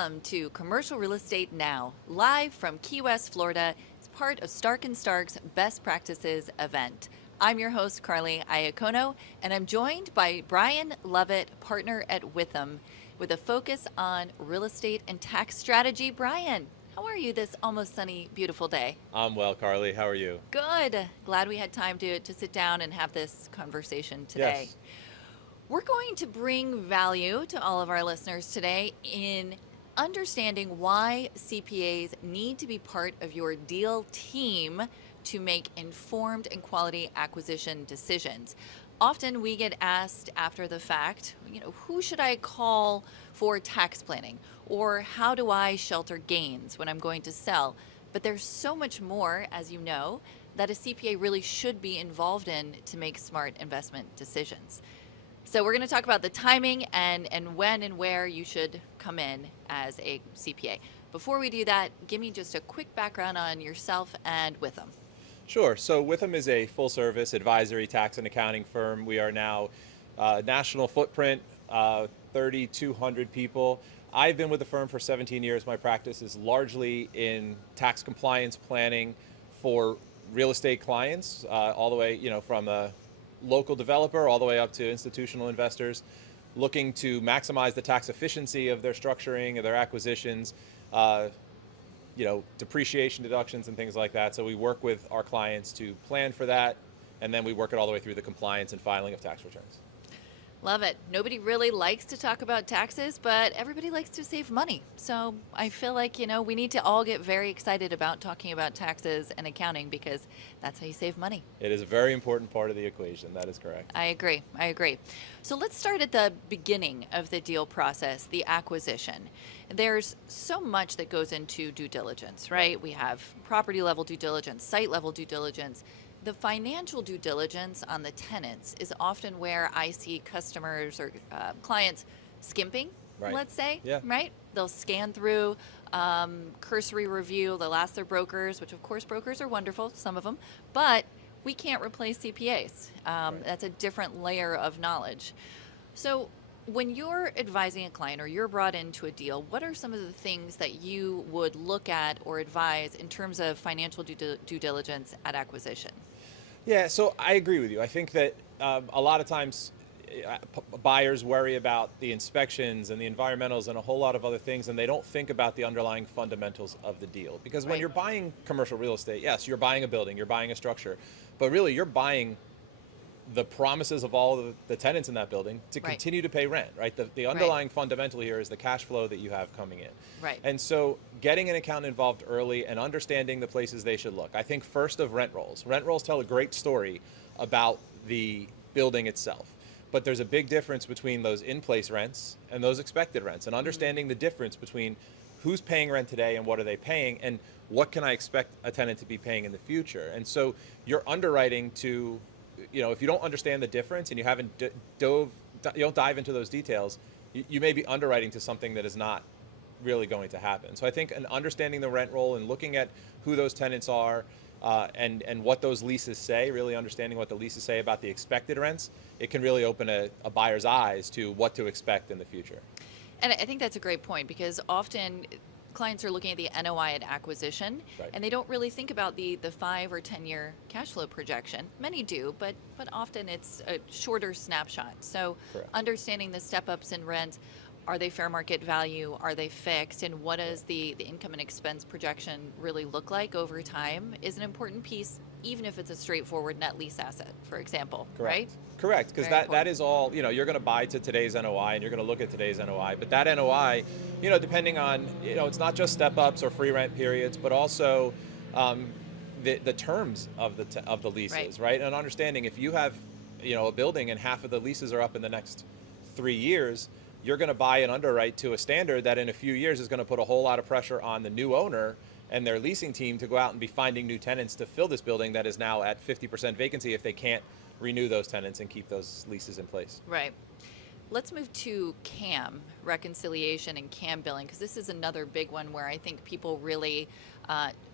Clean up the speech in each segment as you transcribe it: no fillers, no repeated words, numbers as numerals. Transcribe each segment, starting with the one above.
Welcome to Commercial Real Estate Now, live from Key West, Florida. It's part of Stark & Stark's Best Practices event. I'm your host, Karly Iacono, and I'm joined by Brian Lovett, partner at Withum, with a focus on real estate and tax strategy. Brian, how are you this almost sunny, beautiful day? I'm well, Karly. How are you? Good. Glad we had time to sit down and have this conversation today. Yes. We're going to bring value to all of our listeners today in understanding why CPAs need to be part of your deal team to make informed and quality acquisition decisions. Often we get asked after the fact, who should I call for tax planning? Or how do I shelter gains when I'm going to sell? But there's so much more, as you know, that a CPA really should be involved in to make smart investment decisions. So we're going to talk about the timing and when and where you should come in as a CPA. Before we do that, give me just a quick background on yourself and Withum. Sure. So Withum is a full-service advisory tax and accounting firm. We are now national footprint, 3,200 people. I've been with the firm for 17 years. My practice is largely in tax compliance planning for real estate clients, all the way, from a local developer all the way up to institutional investors looking to maximize the tax efficiency of their structuring, of their acquisitions, depreciation deductions and things like that. So we work with our clients to plan for that, and then we work it all the way through the compliance and filing of tax returns. Love it. Nobody really likes to talk about taxes, but everybody likes to save money. So I feel like, we need to all get very excited about talking about taxes and accounting because that's how you save money. It is a very important part of the equation. That is correct. I agree. So let's start at the beginning of the deal process, the acquisition. There's so much that goes into due diligence, right? We have property level due diligence, site level due diligence. The financial due diligence on the tenants is often where I see customers or clients skimping, Right. let's say, Yeah. right? They'll scan through, cursory review, they'll ask their brokers, which of course brokers are wonderful, some of them, but we can't replace CPAs. Right. That's a different layer of knowledge. So when you're advising a client or you're brought into a deal, what are some of the things that you would look at or advise in terms of financial due diligence at acquisition? Yeah, so I agree with you. I think that a lot of times buyers worry about the inspections and the environmentals and a whole lot of other things, and they don't think about the underlying fundamentals of the deal. Because when Right. you're buying commercial real estate, yes, you're buying a building, you're buying a structure, but really you're buying the promises of all of the tenants in that building to Right. continue to pay rent, right? The underlying fundamental here is the cash flow that you have coming in. Right. And so getting an accountant involved early and understanding the places they should look. I think first of rent rolls. Rent rolls tell a great story about the building itself. But there's a big difference between those in-place rents and those expected rents, and understanding the difference between who's paying rent today and what are they paying and what can I expect a tenant to be paying in the future. And so you're underwriting to, if you don't understand the difference and you haven't you don't dive into those details, you may be underwriting to something that is not really going to happen. So I think understanding the rent roll and looking at who those tenants are and what those leases say, really understanding what the leases say about the expected rents, it can really open a buyer's eyes to what to expect in the future. And I think that's a great point because often clients are looking at the NOI at acquisition, Right. and they don't really think about the 5 or 10 year cash flow projection. Many do, but often it's a shorter snapshot. So Correct. understanding the step ups in rent, are they fair market value? Are they fixed? And what does the income and expense projection really look like over time is an important piece, even if it's a straightforward net lease asset, for example, Correct. right? Correct, because Very that is all, you're going to buy to today's NOI and you're going to look at today's NOI. But that NOI, depending on, it's not just step ups or free rent periods, but also the terms of the leases, right? And understanding if you have, a building and half of the leases are up in the next 3 years, you're going to buy and underwrite to a standard that in a few years is going to put a whole lot of pressure on the new owner and their leasing team to go out and be finding new tenants to fill this building that is now at 50% vacancy if they can't renew those tenants and keep those leases in place. Right. Let's move to CAM, reconciliation and CAM billing, because this is another big one where I think people really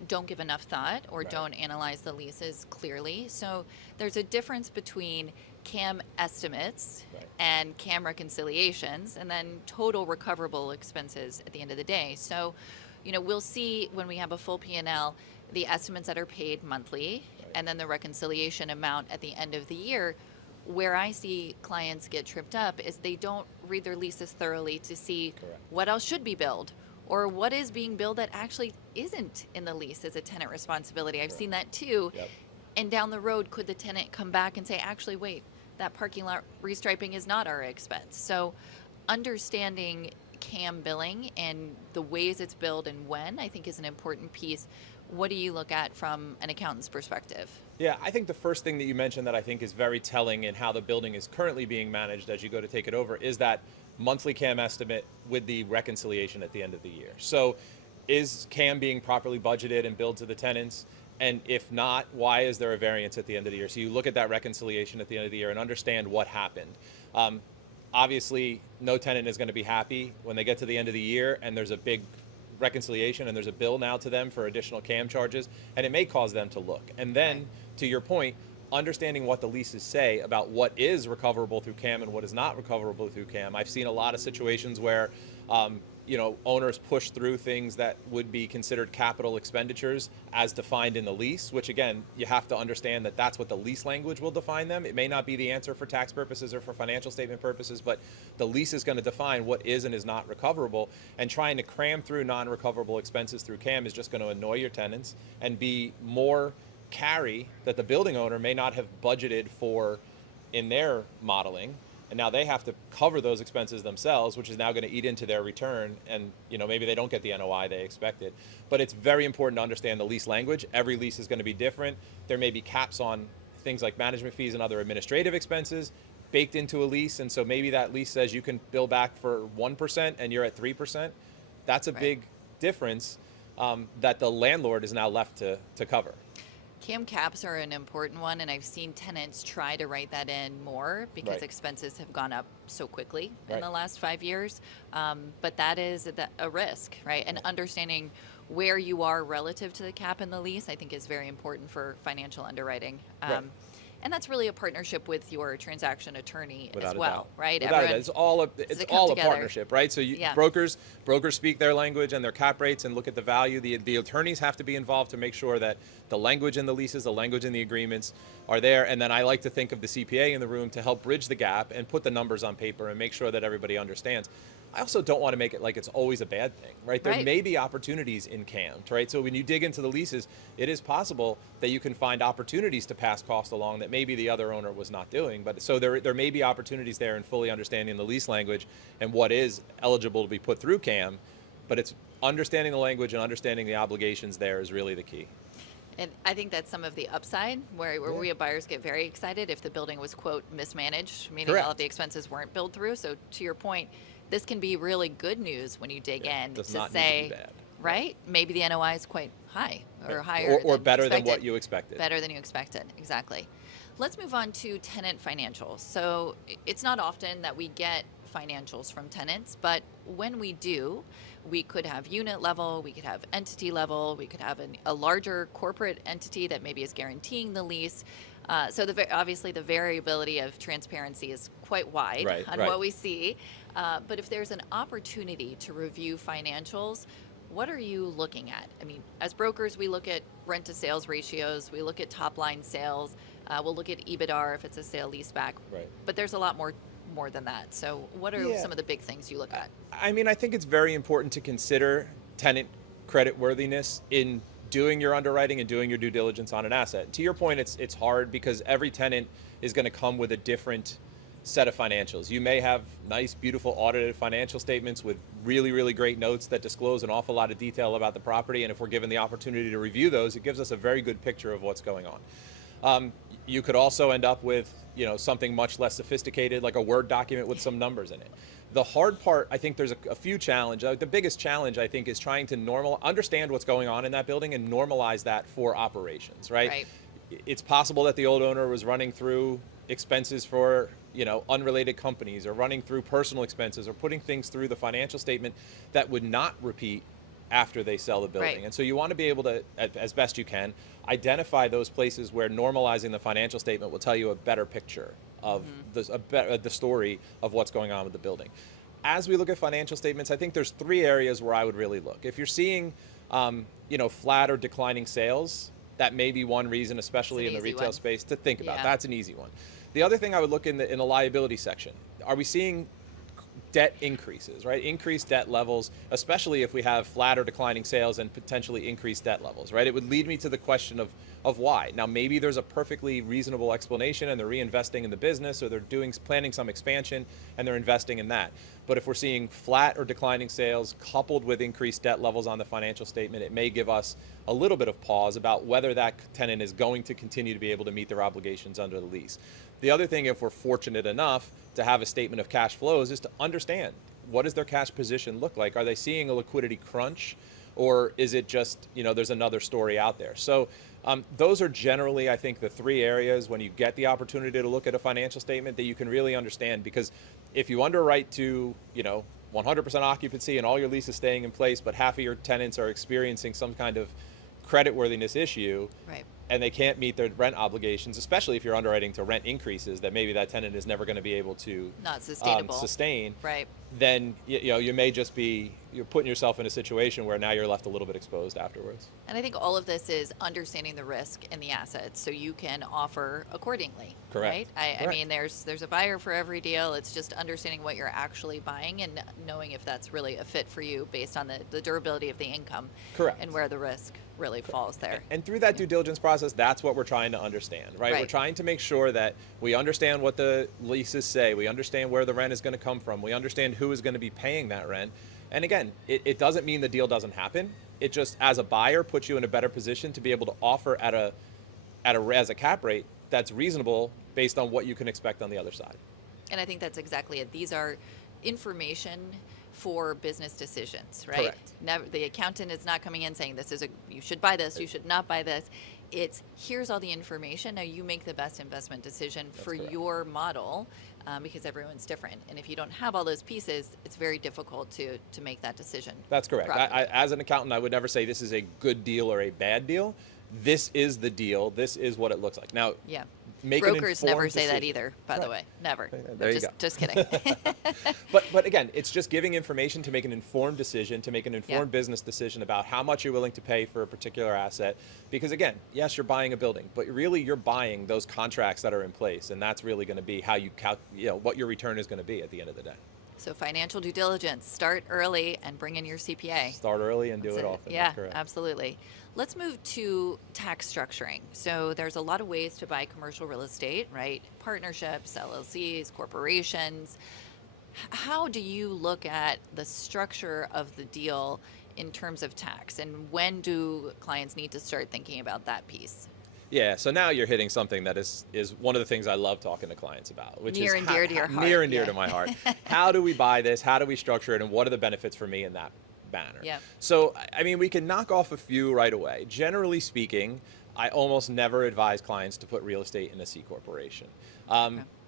don't give enough thought or Right. don't analyze the leases clearly. So there's a difference between CAM estimates Right. and CAM reconciliations, and then total recoverable expenses at the end of the day. So, we'll see when we have a full P&L the estimates that are paid monthly, Right. and then the reconciliation amount at the end of the year. Where I see clients get tripped up is they don't read their leases thoroughly to see Correct. what else should be billed or what is being billed that actually isn't in the lease as a tenant responsibility. I've seen that too. Yep. And down the road, could the tenant come back and say, actually, wait, that parking lot restriping is not our expense? So understanding CAM billing and the ways it's billed and when, I think, is an important piece. What do you look at from an accountant's perspective? Yeah, I think the first thing that you mentioned that I think is very telling in how the building is currently being managed as you go to take it over is that monthly CAM estimate with the reconciliation at the end of the year. So is CAM being properly budgeted and billed to the tenants? And if not, why is there a variance at the end of the year? So you look at that reconciliation at the end of the year and understand what happened. Obviously, no tenant is going to be happy when they get to the end of the year and there's a big reconciliation and there's a bill now to them for additional CAM charges, and it may cause them to look. And then, Right. to your point, understanding what the leases say about what is recoverable through CAM and what is not recoverable through CAM. I've seen a lot of situations where owners push through things that would be considered capital expenditures as defined in the lease, which again, you have to understand that that's what the lease language will define them. It may not be the answer for tax purposes or for financial statement purposes, but the lease is going to define what is and is not recoverable, and trying to cram through non-recoverable expenses through CAM is just going to annoy your tenants and be more carry that the building owner may not have budgeted for in their modeling. And now they have to cover those expenses themselves, which is now going to eat into their return. And maybe they don't get the NOI they expected. But it's very important to understand the lease language. Every lease is going to be different. There may be caps on things like management fees and other administrative expenses baked into a lease. And so maybe that lease says you can bill back for 1% and you're at 3%. That's a Right. big difference that the landlord is now left to cover. CAM caps are an important one, and I've seen tenants try to write that in more because Right. expenses have gone up so quickly in Right. the last 5 years. But that is a risk, right? And understanding where you are relative to the cap in the lease, I think, is very important for financial underwriting. Right. And that's really a partnership with your transaction attorney Without as a well, doubt. right? Without a doubt. It's all a come together. partnership, right? So Yeah. brokers speak their language and their cap rates and look at the value. The attorneys have to be involved to make sure that the language in the leases, the language in the agreements are there. And then I like to think of the CPA in the room to help bridge the gap and put the numbers on paper and make sure that everybody understands. I also don't want to make it like it's always a bad thing, right? There Right. may be opportunities in CAMT, right? So when you dig into the leases, it is possible that you can find opportunities to pass cost along that maybe the other owner was not doing. But so there may be opportunities there in fully understanding the lease language and what is eligible to be put through CAM, but it's understanding the language and understanding the obligations there is really the key. And I think that's some of the upside where we have buyers get very excited if the building was, quote, mismanaged, meaning all of Correct. the expenses weren't billed through. So to your point, this can be really good news when you dig in Does to not need say, to be bad. right, maybe the NOI is quite high or Right. higher or than better than expected. what you expected. Better than you expected, exactly. Let's move on to tenant financials. So it's not often that we get financials from tenants, but when we do, we could have unit level, we could have entity level, we could have a larger corporate entity that maybe is guaranteeing the lease. So obviously the variability of transparency is quite wide Right, on right. what we see. But if there's an opportunity to review financials, what are you looking at? I mean, as brokers, we look at rent to sales ratios, we look at top line sales, we'll look at EBITDAR if it's a sale leaseback. Right. But there's a lot more than that. So what are Yeah. some of the big things you look at? I mean, I think it's very important to consider tenant credit worthiness in doing your underwriting and doing your due diligence on an asset. To your point, it's hard because every tenant is going to come with a different set of financials. You may have nice, beautiful audited financial statements with really, really great notes that disclose an awful lot of detail about the property. And if we're given the opportunity to review those, it gives us a very good picture of what's going on. You could also end up with, something much less sophisticated, like a Word document with some numbers in it. The hard part, I think there's a few challenges. The biggest challenge, I think, is trying to understand what's going on in that building and normalize that for operations, right? Right. it's possible that the old owner was running through expenses for, unrelated companies, or running through personal expenses, or putting things through the financial statement that would not repeat after they sell the building. Right. And so you want to be able to, as best you can, identify those places where normalizing the financial statement will tell you a better picture of the story of what's going on with the building. As we look at financial statements, I think there's three areas where I would really look. If you're seeing, flat or declining sales, that may be one reason, especially in the retail space, to think about. Yeah. That's an easy one. The other thing I would look in the liability section. Are we seeing debt increases, right? Increased debt levels, especially if we have flat or declining sales and potentially increased debt levels, right? It would lead me to the question of why. Now, maybe there's a perfectly reasonable explanation and they're reinvesting in the business, or they're planning some expansion and they're investing in that. But if we're seeing flat or declining sales coupled with increased debt levels on the financial statement, it may give us a little bit of pause about whether that tenant is going to continue to be able to meet their obligations under the lease. The other thing, if we're fortunate enough to have a statement of cash flows, is to understand, what does their cash position look like? Are they seeing a liquidity crunch, or is it just, there's another story out there? So those are generally, I think, the three areas when you get the opportunity to look at a financial statement that you can really understand. Because if you underwrite to, 100% occupancy and all your leases staying in place, but half of your tenants are experiencing some kind of creditworthiness issue, Right. and they can't meet their rent obligations, especially if you're underwriting to rent increases that maybe that tenant is never going to be able to Not sustainable. sustain, Right. then you may just be, you're putting yourself in a situation where now you're left a little bit exposed afterwards. And I think all of this is understanding the risk in the assets so you can offer accordingly. Correct. Right? I Correct. mean, there's a buyer for every deal. It's just understanding what you're actually buying and knowing if that's really a fit for you based on the durability of the income. Correct. And where the risk really falls there. And through that due diligence process, that's what we're trying to understand, right? Right. We're trying to make sure that we understand what the leases say, we understand where the rent is going to come from, we understand who is going to be paying that rent. And again, it doesn't mean the deal doesn't happen. It just, as a buyer, puts you in a better position to be able to offer as a cap rate that's reasonable based on what you can expect on the other side. And I think that's exactly it. These are information for business decisions, right? Correct. Never, the accountant is not coming in saying you should buy this, you should not buy this. It's here's all the information. Now you make the best investment decision for correct. your model, because everyone's different. And if you don't have all those pieces, it's very difficult to make that decision. That's correct. As an accountant, I would never say this is a good deal or a bad deal. This is the deal. This is what it looks like. Now, Yeah. make an Brokers informed never say that decision. either, by the way. Never. There you just, go. Just kidding. But again, it's just giving information to make an informed decision, to make an informed business decision about how much you're willing to pay for a particular asset. Because again, yes, you're buying a building, but really you're buying those contracts that are in place, and that's really going to be how you what your return is going to be at the end of the day. So financial due diligence, start early and bring in your CPA. Start early and do it often. Yeah, That's correct. absolutely. Let's move to tax structuring. So there's a lot of ways to buy commercial real estate, right? Partnerships, LLCs, corporations. How do you look at the structure of the deal in terms of tax? And when do clients need to start thinking about that piece? Yeah, so now you're hitting something that is one of the things I love talking to clients about, which Near is and dear to your heart. Near and dear Yeah. to my heart. How do we buy this? How do we structure it? And what are the benefits for me in that manner? Yeah. So, I mean, we can knock off a few right away. Generally speaking, I almost never advise clients to put real estate in a C corporation.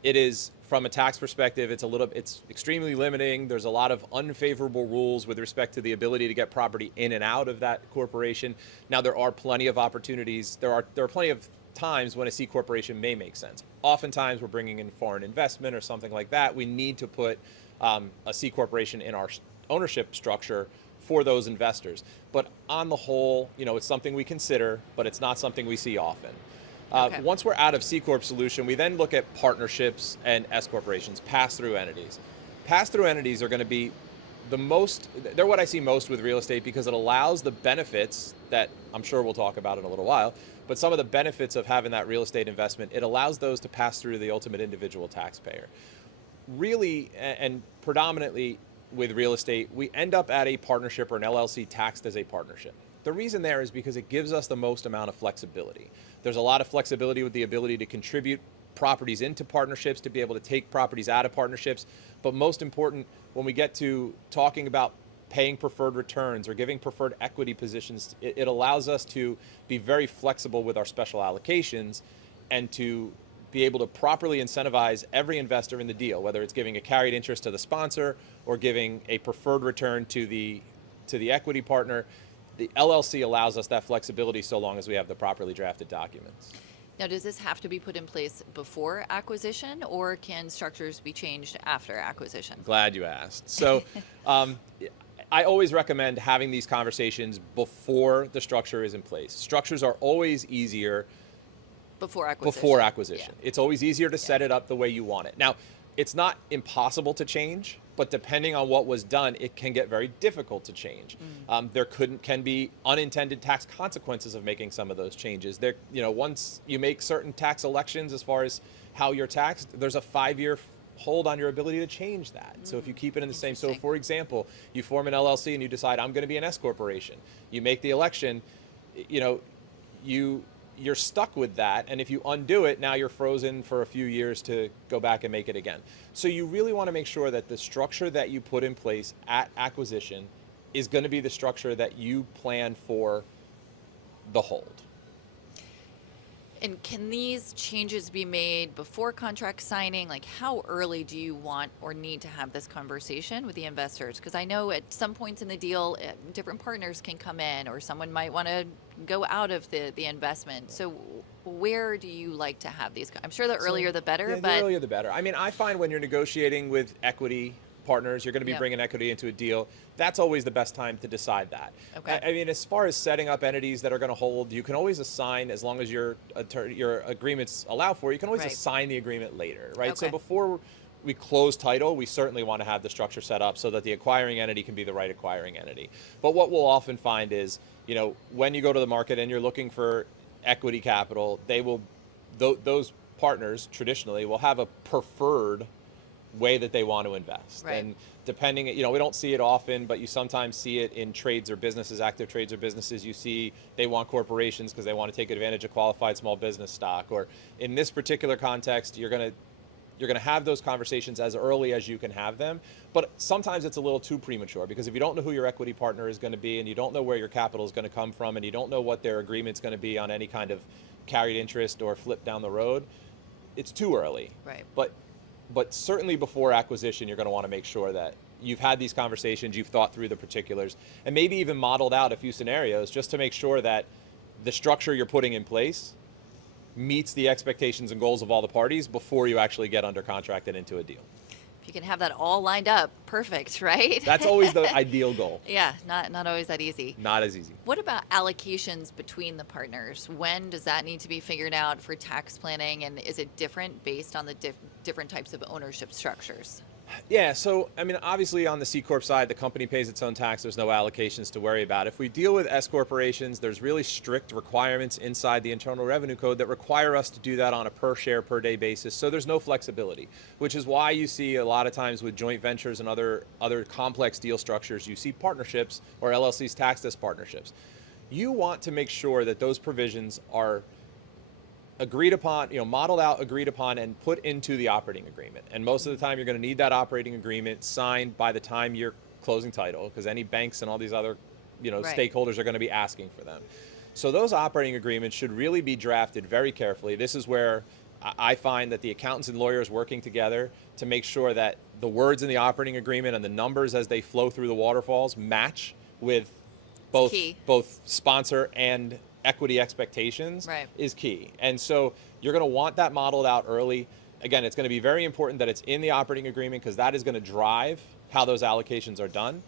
It is, from a tax perspective, it's extremely limiting. There's a lot of unfavorable rules with respect to the ability to get property in and out of that corporation. Now, there are plenty of opportunities. There are plenty of times when a C corporation may make sense. Oftentimes, we're bringing in foreign investment or something like that. We need to put a C corporation in our ownership structure for those investors. But on the whole, it's something we consider, but it's not something we see often. Okay. Once we're out of C Corp solution, we then look at partnerships and S corporations, pass-through entities. Pass-through entities are going to be they're what I see most with real estate, because it allows the benefits that I'm sure we'll talk about in a little while, but some of the benefits of having that real estate investment, it allows those to pass through to the ultimate individual taxpayer. Really, and predominantly with real estate, we end up at a partnership or an LLC taxed as a partnership. The reason there is because it gives us the most amount of flexibility. There's a lot of flexibility with the ability to contribute properties into partnerships, to be able to take properties out of partnerships. But most important, when we get to talking about paying preferred returns or giving preferred equity positions, it allows us to be very flexible with our special allocations and to be able to properly incentivize every investor in the deal, whether it's giving a carried interest to the sponsor or giving a preferred return to the equity partner. The LLC allows us that flexibility so long as we have the properly drafted documents. Now, does this have to be put in place before acquisition, or can structures be changed after acquisition? Glad you asked. So I always recommend having these conversations before the structure is in place. Structures are always easier Before acquisition. before acquisition. Yeah. It's always easier to set it up the way you want it. Now, it's not impossible to change, but depending on what was done, it can get very difficult to change. There can be unintended tax consequences of making some of those changes. There, once you make certain tax elections as far as how you're taxed, there's a 5-year hold on your ability to change that. So if you keep it in the same, so for example, you form an LLC and you decide I'm going to be an S corporation. You make the election, you're stuck with that, and if you undo it, now you're frozen for a few years to go back and make it again. So you really want to make sure that the structure that you put in place at acquisition is going to be the structure that you plan for the hold. And can these changes be made before contract signing? Like, how early do you want or need to have this conversation with the investors? Because I know at some points in the deal, different partners can come in, or someone might want to go out of the investment. So where do you like to have these? I'm sure the earlier the better. Yeah, but the earlier the better. I mean, I find when you're negotiating with equity partners, you're going to be bringing equity into a deal. That's always the best time to decide that. Okay. I mean, as far as setting up entities that are going to hold, you can always assign, as long as your agreements allow for, you can always assign the agreement later, right? Okay. So before we close title, we certainly want to have the structure set up so that the acquiring entity can be the right acquiring entity. But what we'll often find is, when you go to the market and you're looking for equity capital, those partners traditionally will have a preferred way that they want to invest. Right. And depending, we don't see it often, but you sometimes see it in trades or businesses, active trades or businesses. You see they want corporations because they want to take advantage of qualified small business stock. Or in this particular context, you're going to have those conversations as early as you can have them. But sometimes it's a little too premature, because if you don't know who your equity partner is going to be, and you don't know where your capital is going to come from, and you don't know what their agreement's going to be on any kind of carried interest or flip down the road, it's too early. Right. But certainly before acquisition, you're going to want to make sure that you've had these conversations, you've thought through the particulars, and maybe even modeled out a few scenarios just to make sure that the structure you're putting in place meets the expectations and goals of all the parties before you actually get under contract and into a deal. if you can have that all lined up, perfect, right? That's always the ideal goal. Yeah, not always that easy. Not as easy. What about allocations between the partners? When does that need to be figured out for tax planning, and is it different based on the different types of ownership structures? Yeah, so I mean, obviously on the C Corp side, the company pays its own tax. There's no allocations to worry about. If we deal with S corporations, there's really strict requirements inside the Internal Revenue Code that require us to do that on a per share, per day basis. So there's no flexibility, which is why you see a lot of times with joint ventures and other complex deal structures, you see partnerships or LLCs taxed as partnerships. You want to make sure that those provisions are agreed upon, modeled out, agreed upon, and put into the operating agreement. And most of the time, you're going to need that operating agreement signed by the time you're closing title, because any banks and all these other, Right. stakeholders are going to be asking for them. So those operating agreements should really be drafted very carefully. This is where I find that the accountants and lawyers working together to make sure that the words in the operating agreement and the numbers as they flow through the waterfalls match with both sponsor and equity expectations Right. is key. And so you're going to want that modeled out early. Again, it's going to be very important that it's in the operating agreement, because that is going to drive how those allocations are done.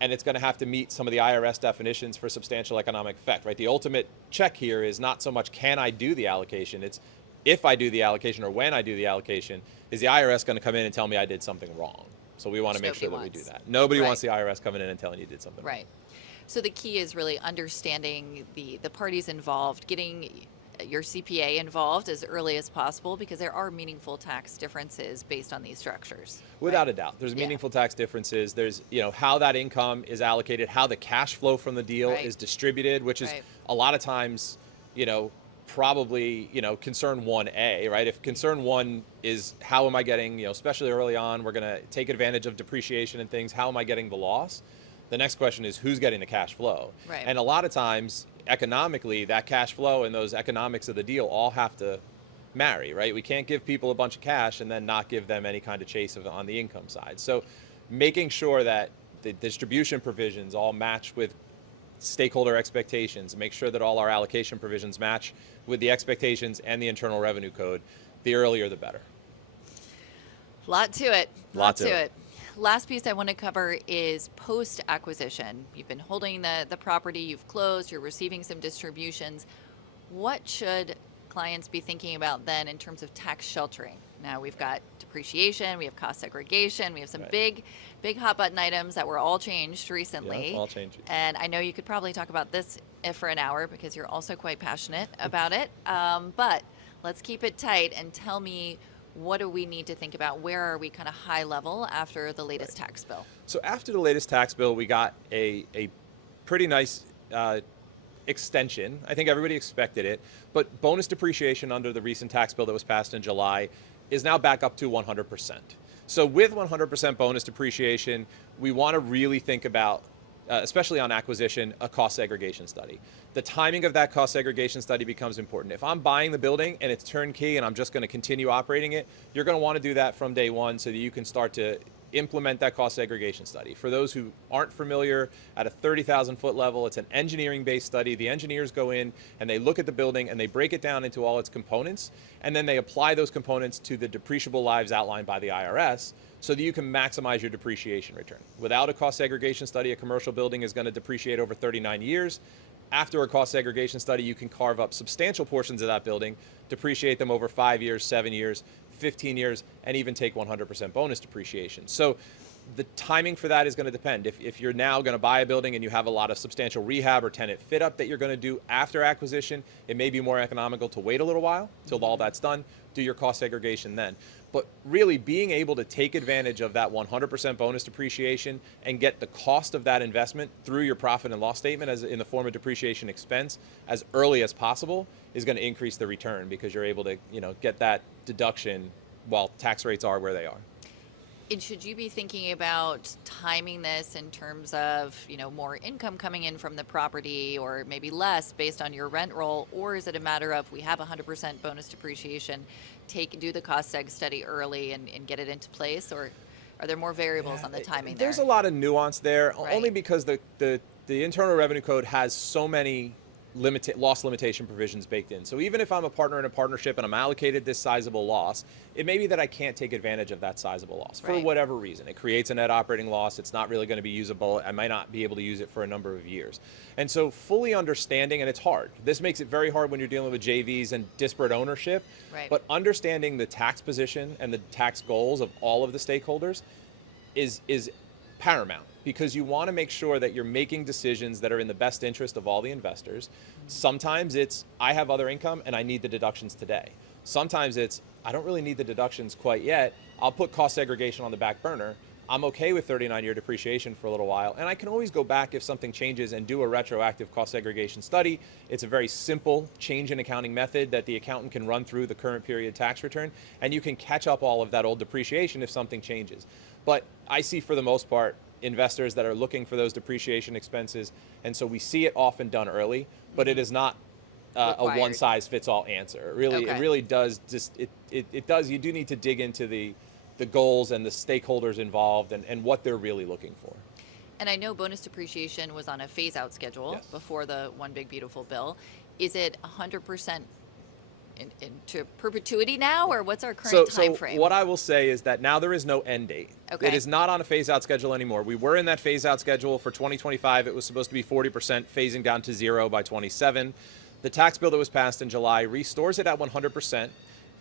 And it's going to have to meet some of the IRS definitions for substantial economic effect, right? The ultimate check here is not so much can I do the allocation, it's if I do the allocation or when I do the allocation, is the IRS going to come in and tell me I did something wrong? So we want to make sure that we do that. Nobody Right. wants the IRS coming in and telling you did something wrong. Right. So the key is really understanding the parties involved, getting your CPA involved as early as possible, because there are meaningful tax differences based on these structures. Without a doubt. There's meaningful tax differences. There's, how that income is allocated, how the cash flow from the deal Right. is distributed, which is Right. a lot of times, probably, concern 1A, right? If concern 1 is how am I getting, especially early on, we're going to take advantage of depreciation and things, how am I getting the loss? The next question is who's getting the cash flow? Right. And a lot of times, economically, that cash flow and those economics of the deal all have to marry, right? We can't give people a bunch of cash and then not give them any kind of chase on the income side. So making sure that the distribution provisions all match with stakeholder expectations, make sure that all our allocation provisions match with the expectations and the Internal Revenue Code, the earlier the better. Lot to it. Lot to it. Last piece I want to cover is post-acquisition. You've been holding the property, you've closed, you're receiving some distributions. What should clients be thinking about then in terms of tax sheltering? Now we've got depreciation, we have cost segregation, we have some big hot button items that were all changed recently. Yeah, all changed. And I know you could probably talk about this for an hour because you're also quite passionate about it. But let's keep it tight and tell me, what do we need to think about? Where are we kind of high level after the latest tax bill? So after the latest tax bill, we got a pretty nice extension. I think everybody expected it, but bonus depreciation under the recent tax bill that was passed in July is now back up to 100%. So with 100% bonus depreciation, we want to really think about, especially on acquisition, a cost segregation study. The timing of that cost segregation study becomes important. If I'm buying the building and it's turnkey and I'm just going to continue operating it, you're going to want to do that from day one so that you can start to implement that cost segregation study. For those who aren't familiar, at a 30,000 foot level, it's an engineering-based study. The engineers go in and they look at the building and they break it down into all its components, and then they apply those components to the depreciable lives outlined by the IRS so that you can maximize your depreciation return. Without a cost segregation study, a commercial building is going to depreciate over 39 years. After a cost segregation study, you can carve up substantial portions of that building, depreciate them over 5 years, 7 years, 15 years, and even take 100% bonus depreciation. So the timing for that is going to depend. If you're now going to buy a building and you have a lot of substantial rehab or tenant fit up that you're going to do after acquisition, it may be more economical to wait a little while till all that's done, do your cost segregation then. But really being able to take advantage of that 100% bonus depreciation and get the cost of that investment through your profit and loss statement as in the form of depreciation expense as early as possible is going to increase the return because you're able to, get that deduction while tax rates are where they are. And should you be thinking about timing this in terms of, more income coming in from the property or maybe less based on your rent roll? Or is it a matter of we have 100% bonus depreciation, do the cost seg study early and get it into place? Or are there more variables on the timing there? There's a lot of nuance there, Right. only because the Internal Revenue Code has so many loss limitation provisions baked in. So even if I'm a partner in a partnership and I'm allocated this sizable loss, it may be that I can't take advantage of that sizable loss for Right. whatever reason. It creates a net operating loss. It's not really going to be usable. I might not be able to use it for a number of years. And so fully understanding, and it's hard. This makes it very hard when you're dealing with JVs and disparate ownership. Right. But understanding the tax position and the tax goals of all of the stakeholders is paramount, because you want to make sure that you're making decisions that are in the best interest of all the investors. Sometimes it's, I have other income and I need the deductions today. Sometimes it's, I don't really need the deductions quite yet. I'll put cost segregation on the back burner. I'm okay with 39-year depreciation for a little while, and I can always go back if something changes and do a retroactive cost segregation study. It's a very simple change in accounting method that the accountant can run through the current period tax return, and you can catch up all of that old depreciation if something changes. But I see, for the most part, investors that are looking for those depreciation expenses, and so we see it often done early, but it is not a one-size-fits-all answer. It really does it does. You do need to dig into the goals and the stakeholders involved and what they're really looking for. And I know bonus depreciation was on a phase-out schedule Yes. before the One Big Beautiful Bill. Is it 100% into perpetuity now, or what's our current time frame? So what I will say is that now there is no end date. Okay. It is not on a phase-out schedule anymore. We were in that phase-out schedule for 2025. It was supposed to be 40%, phasing down to 0 by 27. The tax bill that was passed in July restores it at 100%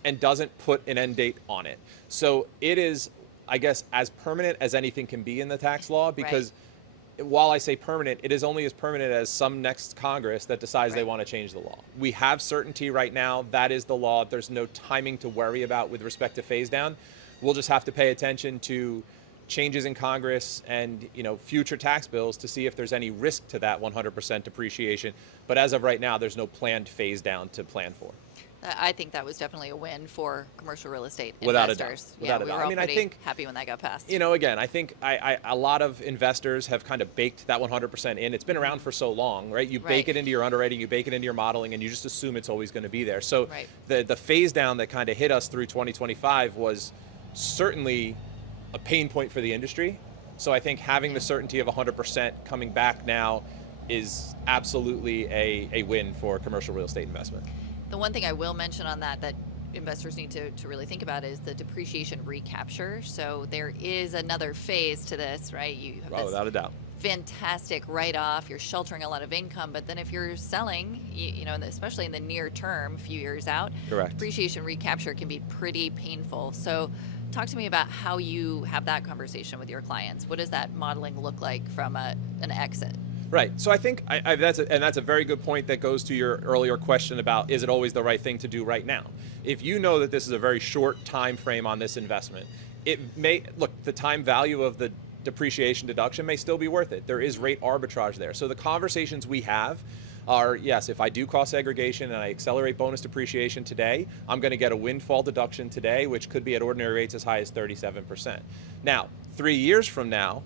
and doesn't put an end date on it. So it is, I guess, as permanent as anything can be in the tax law, because while I say permanent, it is only as permanent as some next Congress that decides they want to change the law. We have certainty right now. That is the law. There's no timing to worry about with respect to phase down. We'll just have to pay attention to changes in Congress and future tax bills to see if there's any risk to that 100% depreciation. But as of right now, there's no planned phase down to plan for. I think that was definitely a win for commercial real estate Without a doubt. investors. Yeah, Without a we doubt. were I all mean, I pretty think, happy when that got passed. again, I think a lot of investors have kind of baked that 100% in. It's been around for so long, right? You Right. bake it into your underwriting, you bake it into your modeling, and you just assume it's always going to be there. So Right. the phase down that kind of hit us through 2025 was certainly a pain point for the industry. So I think having the certainty of 100% coming back now is absolutely a win for commercial real estate investment. The one thing I will mention on that investors need to really think about is the depreciation recapture. So there is another phase to this, right? You have this Without a doubt. fantastic write-off, you're sheltering a lot of income, but then if you're selling, you know, especially in the near term, a few years out, Correct. depreciation recapture can be pretty painful. So talk to me about how you have that conversation with your clients. What does that modeling look like from an exit? Right. So I think that's a very good point that goes to your earlier question about, is it always the right thing to do right now? If you know that this is a very short time frame on this investment, it may look, the time value of the depreciation deduction may still be worth it. There is rate arbitrage there. So the conversations we have are, yes, if I do cost segregation and I accelerate bonus depreciation today, I'm going to get a windfall deduction today, which could be at ordinary rates as high as 37%. Now, 3 years from now,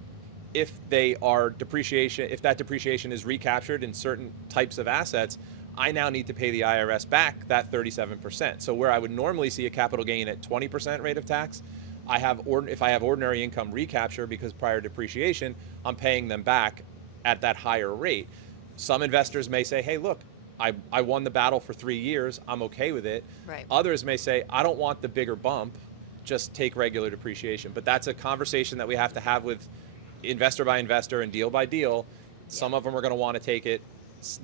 if that depreciation is recaptured in certain types of assets, I now need to pay the IRS back that 37%. So where I would normally see a capital gain at 20% rate of tax, if I have ordinary income recapture because prior depreciation, I'm paying them back at that higher rate. Some investors may say, hey, look, I won the battle for 3 years, I'm okay with it. Right. Others may say, I don't want the bigger bump, just take regular depreciation. But that's a conversation that we have to have with investor by investor and deal by deal. Some of them are going to want to take it.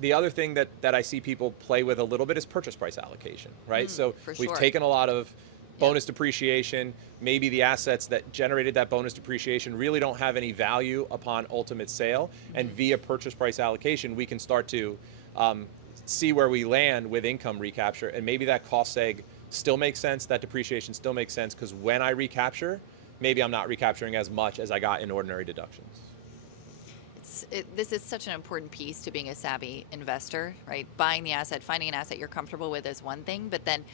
The other thing that I see people play with a little bit is purchase price allocation, right? So we've taken a lot of bonus depreciation. Maybe the assets that generated that bonus depreciation really don't have any value upon ultimate sale. And via purchase price allocation, we can start to see where we land with income recapture. And maybe that cost seg still makes sense, that depreciation still makes sense, because when I recapture, maybe I'm not recapturing as much as I got in ordinary deductions. This is such an important piece to being a savvy investor, right? Buying the asset, finding an asset you're comfortable with is one thing, but then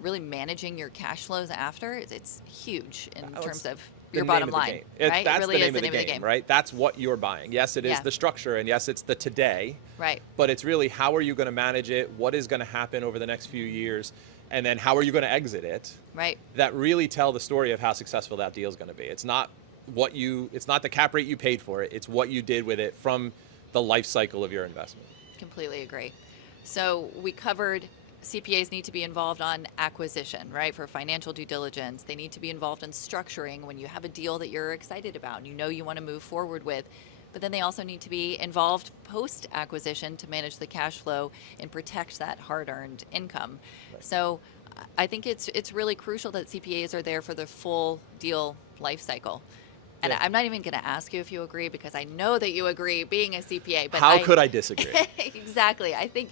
really managing your cash flows after, it's huge in terms of your bottom line, right? That's it really the is name of the game, right? That's what you're buying. Yes, it is the structure, and yes, it's the today. Right. But it's really, how are you going to manage it? What is going to happen over the next few years? And then how are you going to exit it? Right. That really tell the story of how successful that deal is going to be. It's not the cap rate you paid for it. It's what you did with it from the life cycle of your investment. Completely agree. So we covered CPAs need to be involved on acquisition, right? For financial due diligence. They need to be involved in structuring when you have a deal that you're excited about and you know you want to move forward with. But then they also need to be involved post-acquisition to manage the cash flow and protect that hard-earned income. Right. So I think it's really crucial that CPAs are there for the full deal life cycle. And I'm not even going to ask you if you agree, because I know that you agree, being a CPA. But how could I disagree? Exactly. I think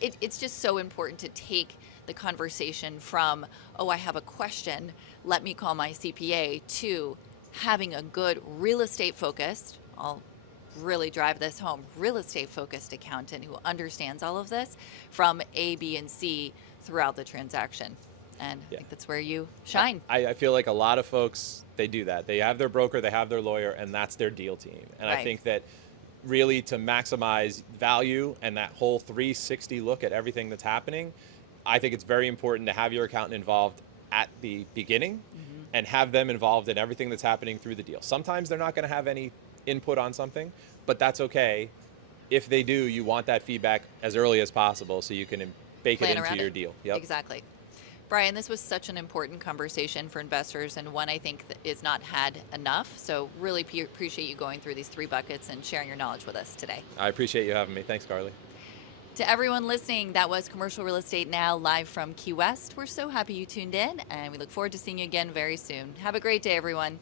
it's just so important to take the conversation from, oh, I have a question, let me call my CPA, to having a good real estate focused, I'll really drive this home, real estate focused accountant who understands all of this from A, B, and C throughout the transaction. And I think that's where you shine. I feel like a lot of folks, they do that. They have their broker, they have their lawyer, and that's their deal team. And I think that really, to maximize value and that whole 360 look at everything that's happening, I think it's very important to have your accountant involved at the beginning and have them involved in everything that's happening through the deal. Sometimes they're not going to have any input on something, but that's okay. If they do, you want that feedback as early as possible so you can bake it into your deal. Yep. Exactly. Brian, this was such an important conversation for investors, and one I think that is not had enough. So really appreciate you going through these 3 buckets and sharing your knowledge with us today. I appreciate you having me. Thanks, Karly. To everyone listening, that was Commercial Real Estate Now, live from Key West. We're so happy you tuned in, and we look forward to seeing you again very soon. Have a great day, everyone.